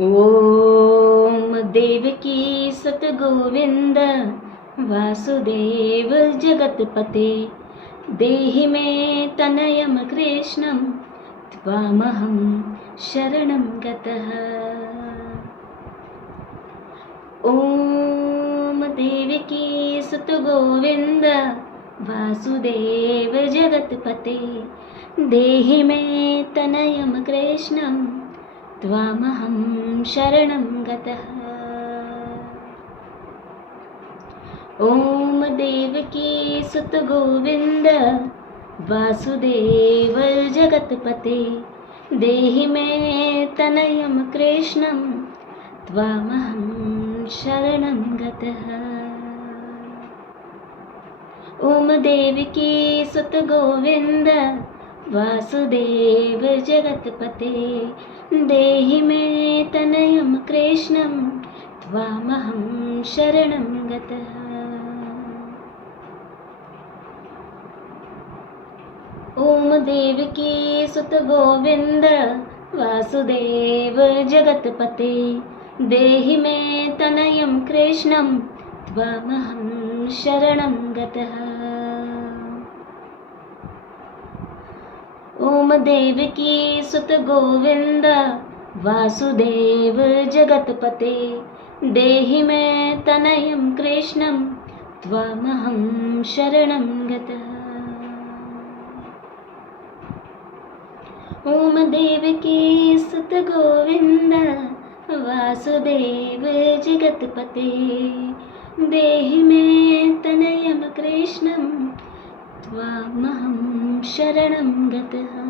ओम देवकी सत गोविंद वासुदेव जगतपते देहि मे तनयं कृष्णं त्वामहं शरणं गतः। ओम देवकी सत गोविंद वासुदेव जगतपते देहि मे तनयं कृष्णं त्वामहं शरणं गतः। ओम देवकी सुत गोविंद वासुदेव जगतपते देहि मे तनयं कृष्णं त्वामहं शरणं गतः। ओम देवकी सुत गोविंद वासुदेव जगतपते देहि मे तनयं कृष्णं त्वामहं शरणं गतः। ओम देवकी सुत गोविंद वासुदेव जगतपते देहि मे तनयं कृष्णं त्वामहं शरणं गतः। ओम देवकी सुत गोविंद वासुदेव जगतपते देहि मे तनयं कृष्णं त्वामहं शरणं गतः। ओम देवकी सुत गोविंद वासुदेव जगतपते देहि मे तनयं कृष्णं त्वामहं शरणं गतः।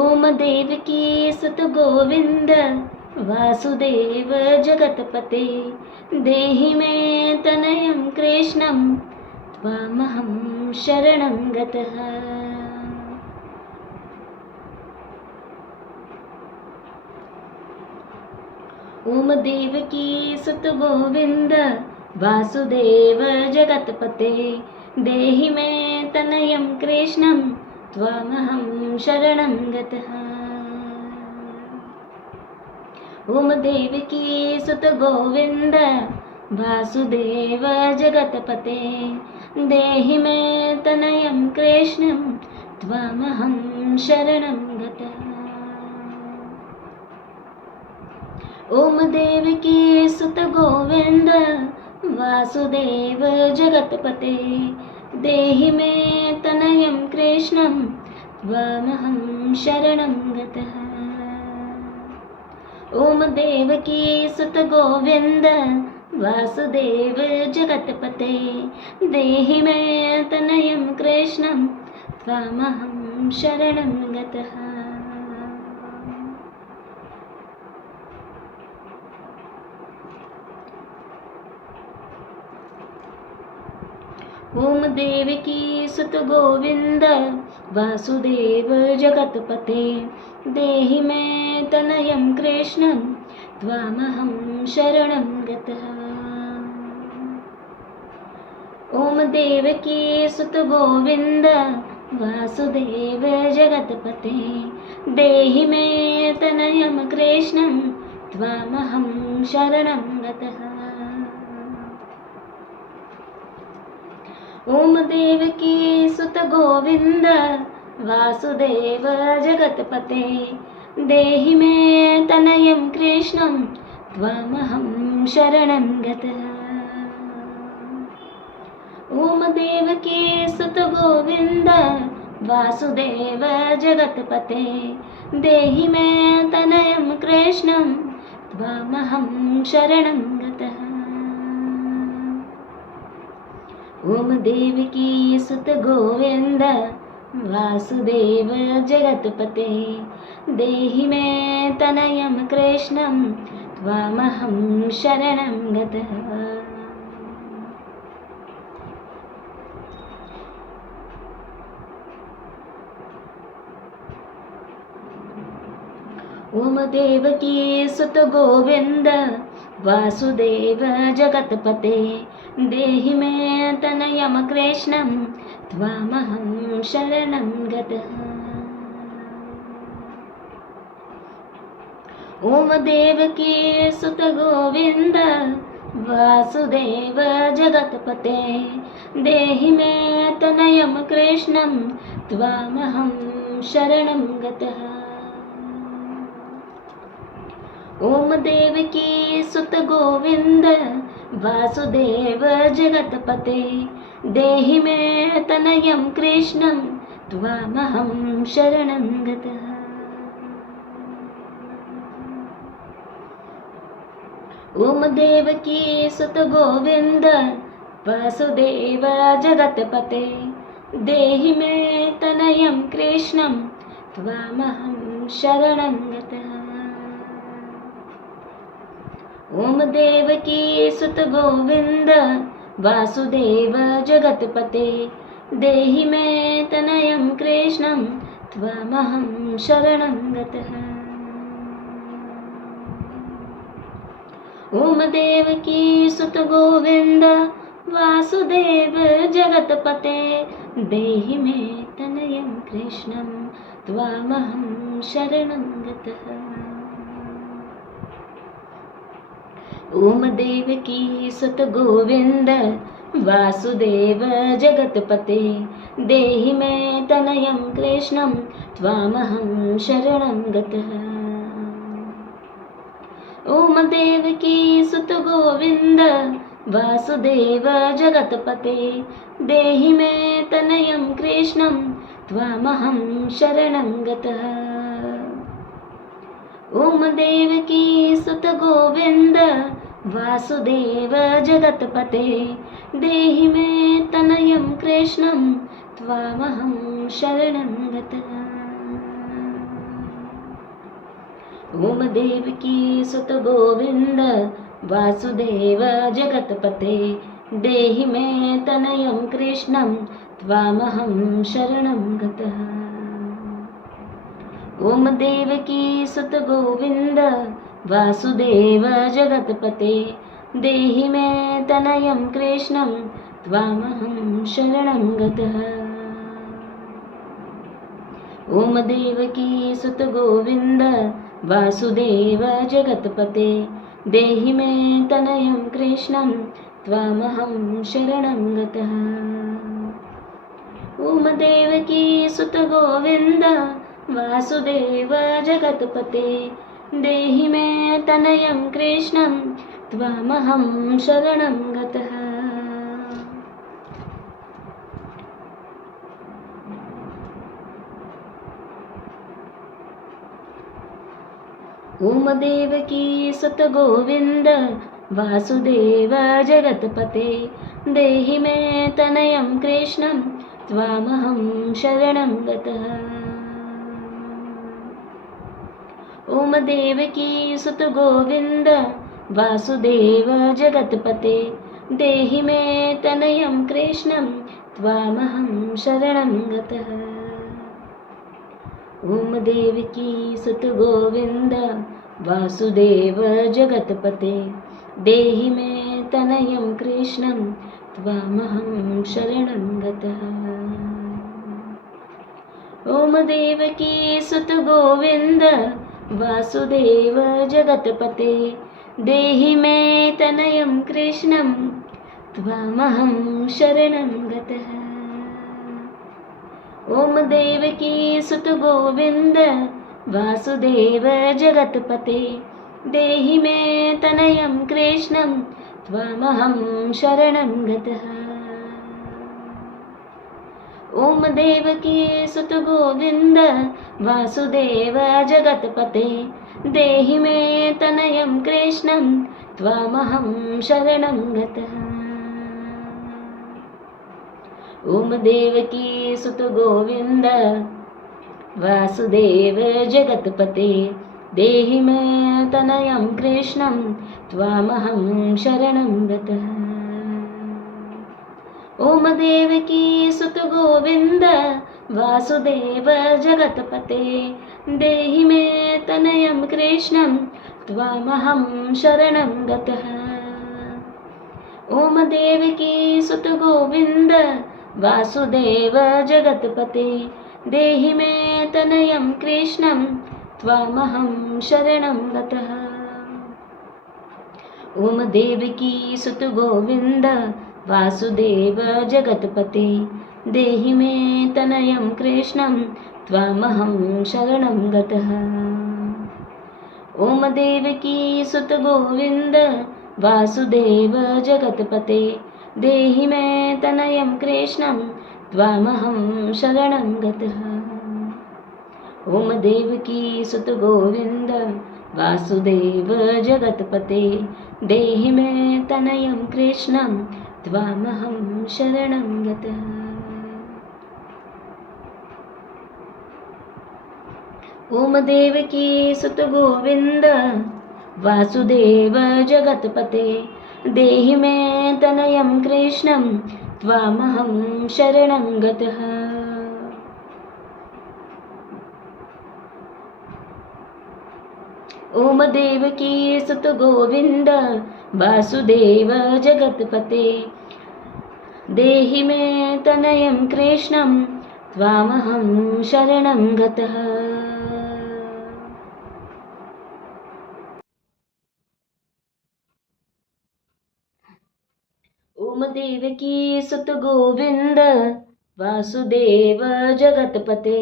ओम देवकी सुत गोविंद वासुदेव जगतपते देहि मे तनयं कृष्णं त्वामहं शरणं गतः। ओम देवकी सुत गोविंद वासुदेव जगतपते देहि मे तनयं कृष्णं त्वामहं शरणं गतः। ओम देवकी सुत गोविंद वासुदेव जगतपते देहि मे तनयं कृष्णं त्वामहं शरणं गतः। ओम देवकी सुत गोविंद वासुदेव जगतपते देहि मे तनयं कृष्णं त्वामहं शरणं गतः। ओम देवकी सुत गोविंद वासुदेव जगतपते देहि मे तनयं कृष्णं त्वामहं शरणं गतः। ओम देवकी सुत गोविंद वासुदेव जगतपते देहि मे तनयं कृष्णं त्वामहं शरणं गतः। ओम देवकी सुत गोविंद वासुदेव जगतपते देहि मे तनयं कृष्णं त्वामहं शरणं गतः। ओम देवकी सुत गोविंद वासुदेव जगतपते देहि मे तनयं कृष्णं त्वामहं शरणं गतः। ओम देवकी सुत गोविंद वासुदेव जगतपते देहि मे तनयं कृष्णं त्वामहं शरणं गतः। ओम देवकी सुत गोविंद वासुदेव जगतपते देहि मे तनयं कृष्णं त्वामहं शरणं गतः। ओम देवकी सुत गोविंद वासुदेव जगतपते देहि मे तनयं कृष्णं त्वामहं शरणं गतः। ॐ देवकी सुत गोविन्द वासुदेव जगत्पते देहि मे तनयं कृष्णं त्वामहं शरणं गतः। ॐ देवकी सुत गोविन्द वासुदेव जगत्पते देहि मे तनयं कृष्णं त्वामहं शरणं गतः। ॐ देवकी सुत गोविन्द वासुदेव जगत्पते देहि मे तनयं कृष्णं त्वामहं शरणं गतः। ॐ देवकी सुत गोविन्द वासुदेव जगत्पते देहि मे तनयं कृष्णं त्वामहं शरणं गतः। ॐ देवकी सुत गोविन्द वासुदेव जगत्पते देहि मे तनयं कृष्णं त्वामहं शरणं गतः। ॐ देवकी सुत गोविन्द वासुदेव जगत्पते देहि मे तनयं कृष्णं त्वामहं शरणं गतः। ॐ देवकी सुत गोविन्द वासुदेव जगत्पते देहि मे तनयं कृष्णं त्वामहं शरणं गतः। ॐ देवकी सुत गोविन्द वासुदेव जगत्पते देहि मे तनयं कृष्णं त्वामहं शरणं गतः। ॐ देवकी सुत गोविन्द वासुदेव जगत्पते देहि मे तनयं कृष्णं त्वामहं शरणं गतः। ॐ देवकी सुत गोविन्द वासुदेव जगत्पते देहि मे तनयं कृष्णं त्वामहं शरणं गतः। ॐ देवकी सुत गोविन्द वासुदेव जगत्पते देहि मे तनयं कृष्णं त्वामहं शरणं गतः। ॐ देवकी सुत गोविन्द वासुदेव जगत्पते देहि मे तनयं कृष्णं त्वामहं शरणं गतः। ॐ देवकी सुत गोविन्द वासुदेव जगत्पते देहि मे तनयं कृष्णं त्वामहं शरणं गतः। ॐ देवकी सुत गोविन्द वासुदेव जगत्पते देहि मे तनयं कृष्णं त्वामहं शरणं गतः। ॐ देवकी सुत गोविन्द वासुदेव जगत्पते देहि मे तनयं कृष्णं त्वामहं शरणं गतः। ॐ देवकी सुत गोविन्द वासुदेव जगत्पते देहि मे तनयं कृष्णं त्वामहं शरणं गतः। ॐ देवकी सुत गोविन्द वासुदेव जगत्पते देहि मे तनयं कृष्णं त्वामहं शरणं गतः। ॐ देवकी सुत गोविन्द वासुदेव जगत्पते देहि मे तनयं कृष्णं त्वामहं शरणं गतः। ॐ देवकी सुत गोविन्द वासुदेव जगत्पते देहि मे तनयं कृष्णं त्वामहं शरणं गतः। ॐ देवकी सुत गोविन्द वासुदेव जगत्पते देहि मे तनयं कृष्णं त्वामहं शरणं गतः। ॐ देवकी सुत गोविन्द वासुदेव जगत्पते देहि मे तनयं कृष्णं त्वामहं शरणं गतः। ओम देवकी सुत गोविंद वासुदेव जगत्पते देहि मे तनयं कृष्णं त्वामहं शरणं गतः। ओम देवकी सुत गोविंद वासुदेव जगत्पते देहि मे तनयं कृष्णं त्वामहं शरणं गतः। ओम देवकी सुत गोविंद वासुदेव जगत्पते देहि मे तनयं कृष्णं त्वामहं शरणं गतः। ओम देवकी सुत गोविंद वासुदेव जगत्पते देहि मे तनयं कृष्णं त्वामहं शरणं गतः। ओम देवकी सुत गोविंद वासुदेव जगत्पते देहि मे तनयं कृष्णं त्वामहं शरणं गतः। ओम देवकी सुत गोविंद वासुदेव जगत्पते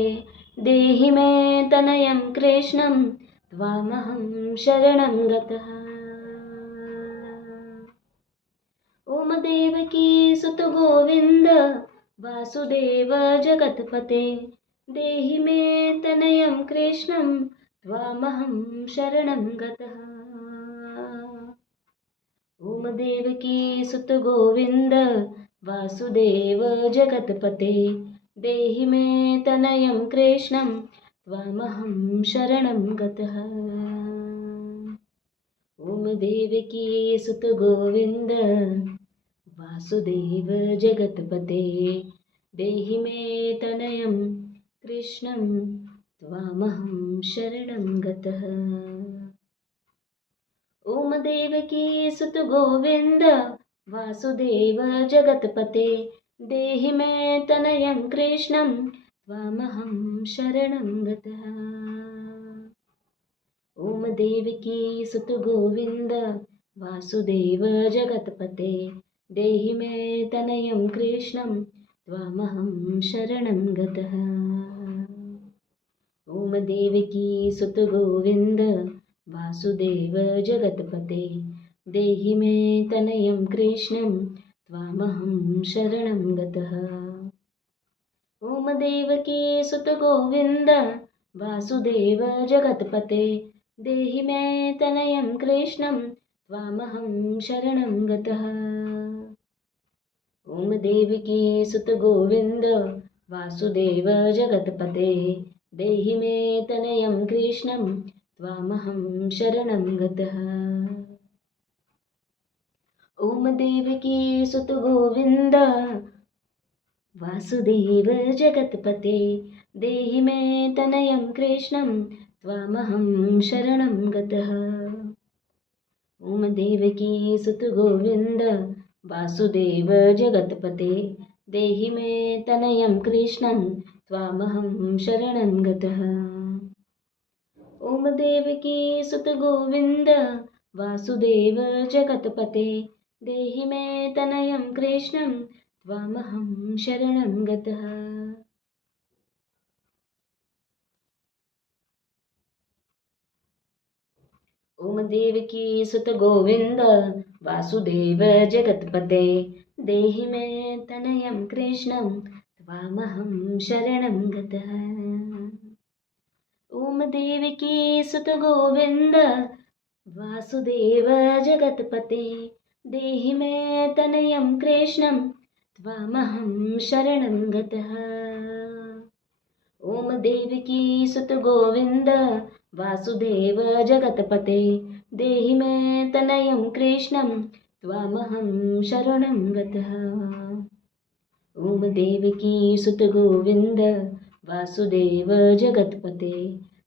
देहि मे तनयं कृष्णं त्वामहं शरणं गतः। ओम देवकी सुत गोविंद वासुदेव जगत्पते देहि मे तनयं कृष्णं त्वामहं शरणं गतः। ओम देवकी सुत गोविंद वासुदेव जगत्पते देहि मे तनयं कृष्णं त्वामहं शरणं गतः। ओम देवकी सुत गोविंद वासुदेव जगत्पते देहि मे तनयं कृष्णं त्वामहं शरणं गतः। ओम देवकी सुत गोविंद वासुदेव जगत्पते देहि मे तनयं कृष्णं त्वामहं शरणं गतः। ओम देवकी सुत गोविंद वासुदेव जगत्पते देहि मे तनयं कृष्णं त्वामहं शरणं गतः। ओम देवकी सुत गोविंद वासुदेव जगत्पते देहि मे तनयं कृष्णं त्वामहं शरणं गतः। ओम देवकी सुत गोविंद वासुदेव जगत्पते देहि मे तनयं कृष्णं त्वामहं शरणं गतः। ओम देवकी सुत गोविंद वासुदेव जगत्पते देहि मे तनयं कृष्णं त्वामहं शरणं गतः। ओम देवकी सुत गोविंद वासुदेव जगत्पते देहि मे तनयं कृष्णं त्वामहं शरणं गतः। ओम देवकी सुत गोविंद वासुदेव जगत्पते देहि मे तनयं कृष्णं त्वामहं शरणं गतः। ओम देवकी सुत गोविंद वासुदेव जगत्पते देहि मे तनयं कृष्णं त्वामहं शरणं गतः। ओम देवकी सुत गोविंद वासुदेव जगत्पते देहि मे तनयं कृष्णं त्वामहं शरणं गतः। ओम देवकी सुत गोविंद वासुदेव जगत्पते देहि मे तनयं कृष्णं त्वामहं शरणं गतः। ओम देवकी सुत गोविंद वासुदेव जगत्पते देहि मे तनयं कृष्णं त्वामहं शरणं गतः। ओम देवकी सुत गोविंद वासुदेव जगत्पते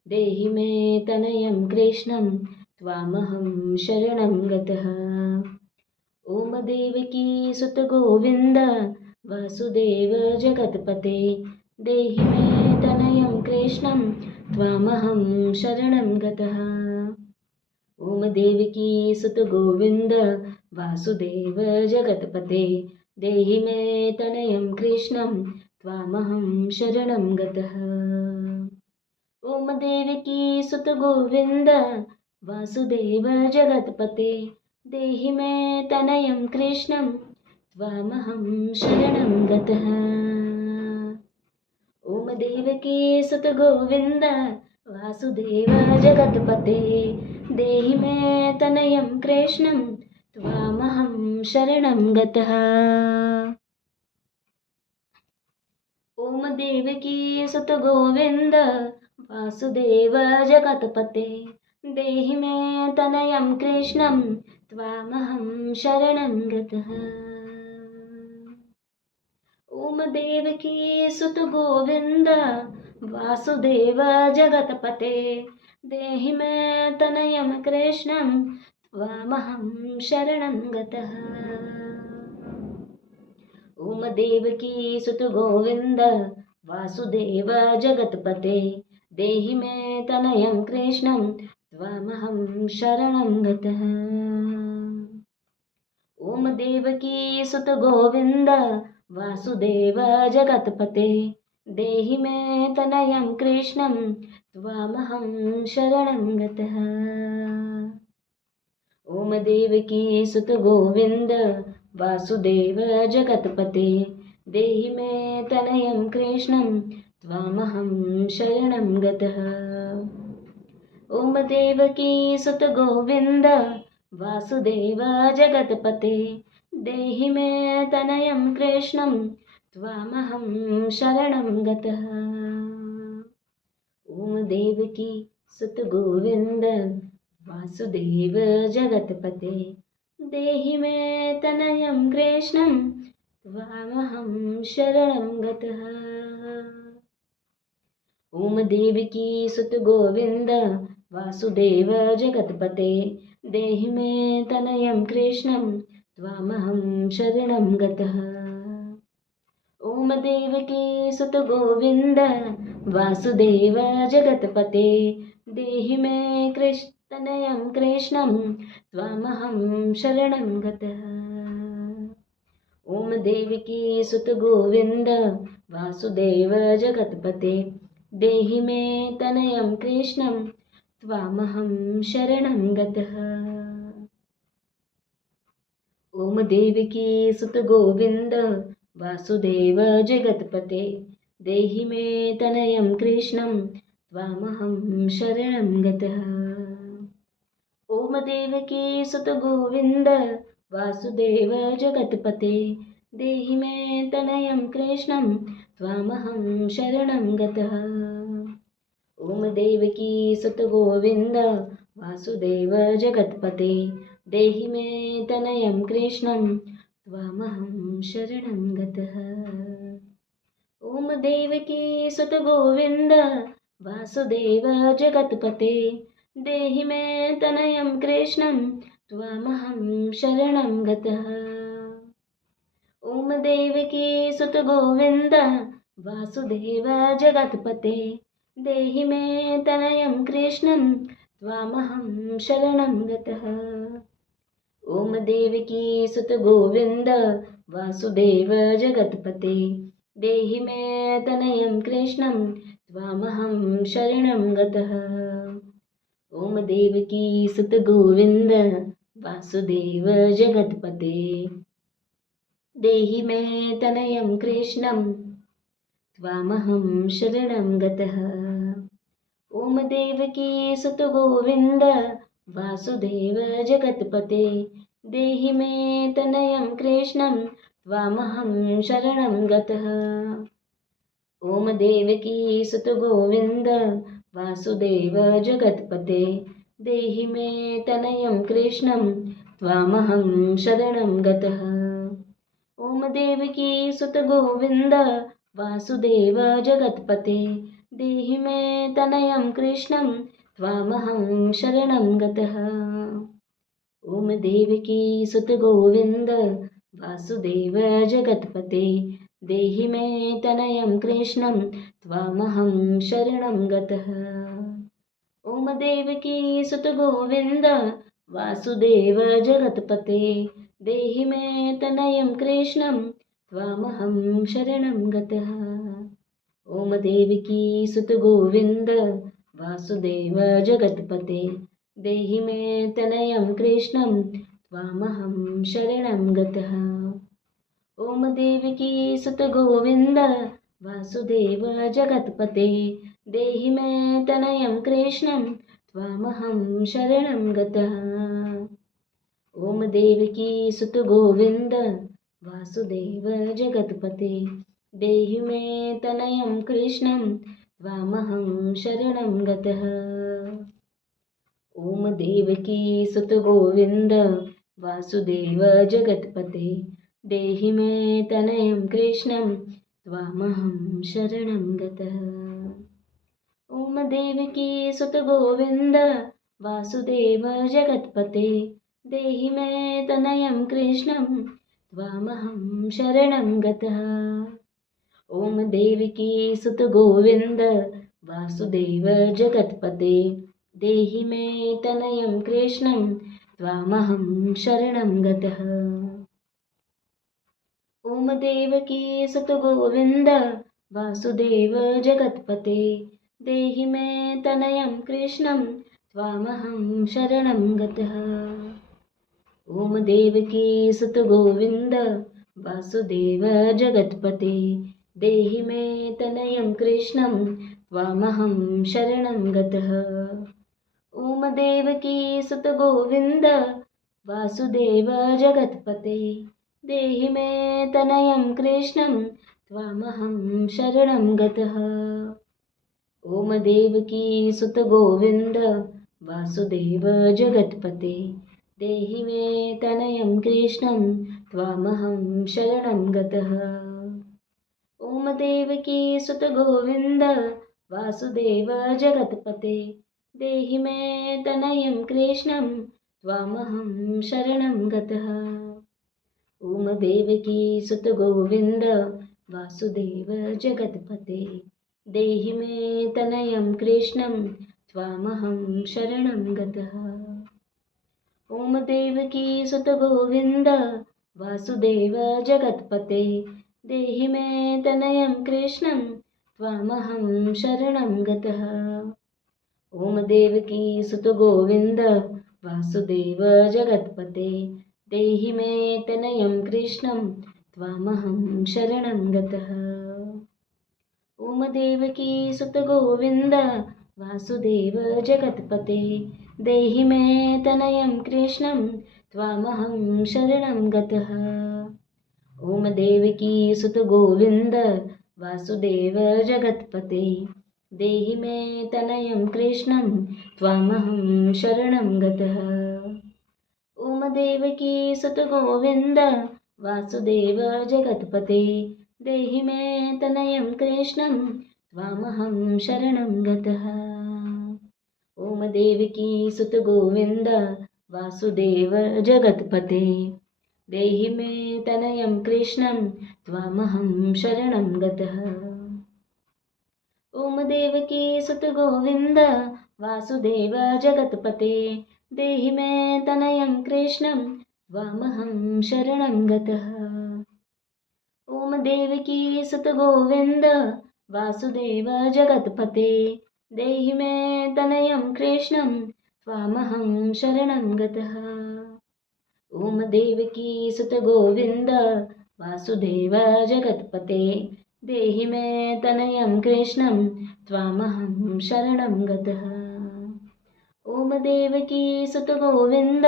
देहि मे तनयं कृष्णं त्वामहं शरणं गतः। ओम देवकी सुत गोविंद वासुदेव जगत्पते देहि मे तनयं कृष्णं त्वामहं शरणं गतः। ॐ देवकी सुत गोविन्द वासुदेव जगत्पते देहि मे तनयं कृष्णं त्वामहं शरणं गतः। ॐ देवकी सुत गोविन्द वासुदेव जगत्पते देहि मे तनयं कृष्णं त्वामहं शरणं गतः। ॐ देवकी सुत गोविन्द वासुदेव जगत्पते देहि मे तनयं कृष्णं त्वामहं शरणं गतः। ॐ देवकी सुत गोविन्द वासुदेव जगत्पते देहि मे तनयं कृष्णं त्वामहं शरणं गतः। ॐ देवकी सुत गोविन्द वासुदेव जगत्पते देहि मे तनयं कृष्णं त्वामहं शरणं गतः। ॐ देवकी सुत गोविन्द वासुदेव जगत्पते देहि मे तनयं कृष्णं त्वामहं शरणं गतः। ॐ देवकी सुत गोविन्द वासुदेव जगत्पते देहि मे तनयं कृष्णं त्वामहं शरणं गतः। ॐ देवकी सुत गोविन्द वासुदेव जगत्पते देहि मे तनयं कृष्णं त्वामहं शरणं गतः। ॐ देवकी सुत गोविन्द वासुदेव जगत्पते देहि मे तनयं कृष्णं त्वामहं शरणं गतः। ॐ देवकी सुत गोविन्द वासुदेव जगत्पते देहि मे तनयं कृष्णं त्वामहं शरणं गतः। ॐ देवकी सुत गोविन्द वासुदेव जगत्पते देहि मे तनयं कृष्णं त्वामहं शरणं गतः। ॐ देवकी सुत गोविन्द वासुदेव जगत्पते देहि मे तनयं कृष्णं त्वामहं शरणं गतः। ॐ देवकी सुत गोविन्द वासुदेव जगत्पते देहि मे तनयं कृष्णं त्वामहं शरणं गतः। ॐ देवकी सुत गोविन्द वासुदेव जगत्पते देहि मे तनयं कृष्णं त्वामहं शरणं गतः। ॐ देवकी सुत गोविन्द वासुदेव जगत्पते देहि मे तनयं कृष्णं त्वामहं शरणं गतः। ॐ देवकी सुत गोविन्द वासुदेव जगत्पते देहि मे तनयं कृष्णं त्वामहं शरणं गतः। ॐ देवकी सुत गोविन्द वासुदेव जगत्पते देहि मे तनयं कृष्णं त्वामहं शरणं गतः। ॐ देवकी सुत गोविन्द वासुदेव जगत्पते देहि मे तनयं कृष्णं त्वामहं शरणं गतः। ॐ देवकी सुत गोविन्द वासुदेव जगत्पते देहि मे तनयं कृष्णं त्वामहं शरणं गतः। ॐ देवकी सुत गोविन्द वासुदेव जगत्पते देहि मे तनयं कृष्णं त्वामहं शरणं गतः। ॐ देवकी सुत गोविन्द वासुदेव जगत्पते देहि मे तनयं कृष्णं त्वामहं शरणं गतः। ॐ देवकी सुत गोविन्द वासुदेव जगत्पते देहि मे तनयं कृष्णं त्वामहं शरणं गतः। ॐ देवकी सुत गोविन्द वासुदेव जगत्पते देहि मे तनयं कृष्णं त्वामहं शरणं गतः। ॐ देवकी सुत गोविन्द वासुदेव जगत्पते देहि मे तनयं कृष्णं त्वामहं शरणं गतः। ॐ देवकी सुत गोविन्द वासुदेव जगत्पते देहि मे तनयं कृष्णं त्वामहं शरणं गतः। ॐ देवकी सुत गोविन्द वासुदेव जगत्पते देहि मे तनयं कृष्णं त्वामहं शरणं गतः। ॐ देवकी सुत गोविन्द वासुदेव जगत्पते देहि मे तनयं कृष्णं त्वामहं शरणं गतः। ॐ देवकी सुत गोविन्द वासुदेव जगत्पते देहि मे तनयं कृष्णं त्वामहं शरणं गतः। ॐ देवकी सुत गोविन्द वासुदेव जगत्पते देहि मे तनयं कृष्णं त्वामहं शरणं गतः। ॐ देवकी सुत गोविन्द वासुदेव जगत्पते देहि मे तनयं कृष्णं त्वामहं शरणं गतः। ॐ देवकी सुत गोविन्द वासुदेव जगत्पते देहि मे तनयं कृष्णं त्वामहं शरणं गतः। ॐ देवकी सुत गोविन्द वासुदेव जगत्पते देहि मे तनयं कृष्णं त्वामहं शरणं गतः। ॐ देवकी सुत गोविन्द वासुदेव जगत्पते देहि मे तनयं कृष्णं त्वामहं शरणं गतः। ॐ देवकी सुत गोविन्द वासुदेव जगत्पते देहि मे तनयं कृष्णं त्वामहं शरणं गतः। ॐ देवकी सुत गोविन्द वासुदेव जगत्पते देहि मे तनयं कृष्णं त्वामहं शरणं गतः। ॐ देवकी सुत गोविन्द वासुदेव जगत्पते देहि मे तनयं कृष्णं त्वामहं शरणं गतः। ॐ देवकी सुत गोविन्द वासुदेव जगत्पते देहि मे तनयं कृष्णं त्वामहं शरणं गतः। ॐ देवकी सुत गोविन्द वासुदेव जगत्पते देहि मे तनयं कृष्णं त्वामहं शरणं गतः। ॐ देवकी सुत गोविन्द वासुदेव जगत्पते देहि मे तनयं कृष्णं त्वामहं शरणं गतः। ॐ देवकी सुत गोविन्द वासुदेव जगत्पते देहि मे तनयं कृष्णं त्वामहं शरणं गतः। ॐ देवकी सुत गोविन्द वासुदेव जगत्पते देहि मे तनयं कृष्णं त्वामहं शरणं गतः। ॐ देवकी सुत गोविन्द वासुदेव जगत्पते देहि मे तनयं कृष्णं त्वामहं शरणं गतः। ॐ देवकी सुत गोविन्द वासुदेव जगत्पते देहि मे तनयं कृष्णं त्वामहं शरणं गतः। ॐ देवकी सुत गोविन्द वासुदेव जगत्पते देहि मे तनयं कृष्णं त्वामहं शरणं गतः। ॐ देवकी सुत गोविन्द वासुदेव जगत्पते देहि मे तनयं कृष्णं त्वामहं शरणं गतः। ॐ देवकी सुत गोविन्द वासुदेव जगत्पते देहि मे तनयं कृष्णं त्वामहं शरणं गतः। ॐ देवकी सुत गोविन्द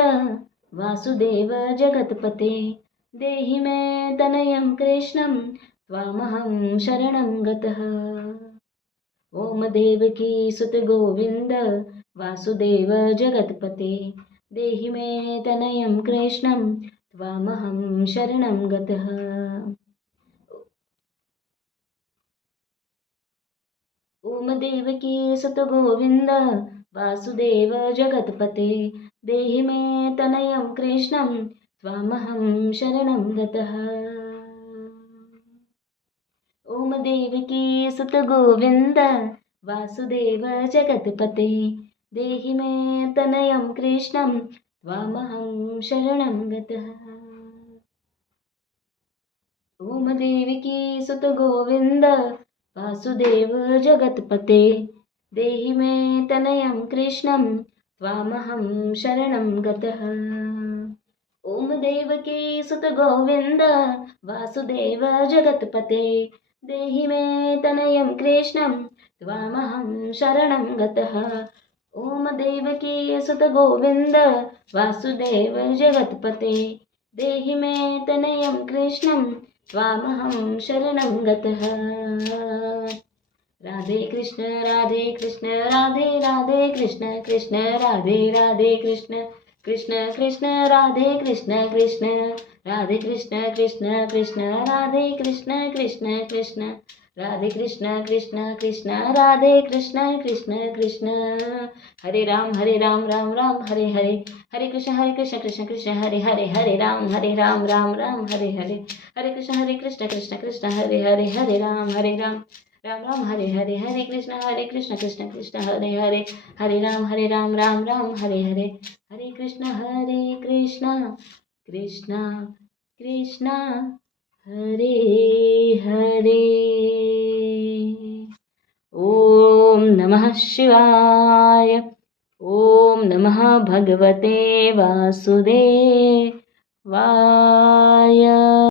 वासुदेव जगत्पते देहि मे तनयं कृष्णं त्वामहं शरणं गतः। ॐ देवकी सुत गोविन्द वासुदेव जगत्पते देहि मे तनयं कृष्णं त्वामहं शरणं गतः। ॐ देवकी सुत गोविन्द वासुदेव जगत्पते देहि मे तनयं कृष्णं त्वामहं शरणं गतः। ॐ देवकी सुत गोविन्द वासुदेव जगत्पते देहि मे तनयं कृष्णं त्वामहं शरणं गतः। ॐ देवकी सुत गोविन्द वासुदेव जगत्पते देहि मे तनयं कृष्णं त्वामहं शरणं गतः। ॐ देवकी सुत गोविन्द वासुदेव जगत्पते देहि मे तनयं कृष्णं त्वामहं शरणं गतः। ॐ देवकी सुत गोविन्द वासुदेव जगत्पते देहि मे तनयं कृष्णं त्वामहं शरणं गतः। राधे कृष्ण राधे कृष्ण राधे राधे कृष्ण कृष्ण राधे राधे कृष्ण कृष्ण कृष्ण राधे कृष्ण कृष्ण राधे कृष्ण कृष्ण कृष्ण राधे कृष्ण कृष्ण कृष्ण राधे कृष्ण कृष्ण कृष्ण राधे कृष्ण कृष्ण कृष्ण। हरे राम राम राम हरे हरे, हरे कृष्ण कृष्ण कृष्ण हरे हरे, हरे राम राम राम हरे हरे, हरे कृष्ण कृष्ण हरे हरे, हरे राम राम राम हरे हरे, हरे कृष्ण कृष्ण हरे हरे, हरे राम राम हरे हरे, हरे कृष्ण कृष्ण कृष्ण हरे हरे। ॐ नमः शिवाय। ॐ नमः भगवते वासुदेवाय।